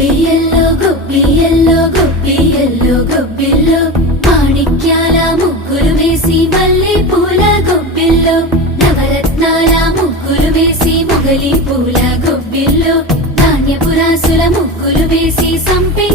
గొబ్బియల్లో గొబ్బియల్లో గొబ్బియల్లో గొబ్బిల్లో మాణిక్యాల ముగ్గులు వేసి మల్లె పూల గొబ్బిల్లో నవరత్నాల ముగ్గులు వేసి మొగలి పూల గొబ్బిల్లో ధాన్యపురాసుల ముగ్గులు వేసి సంపే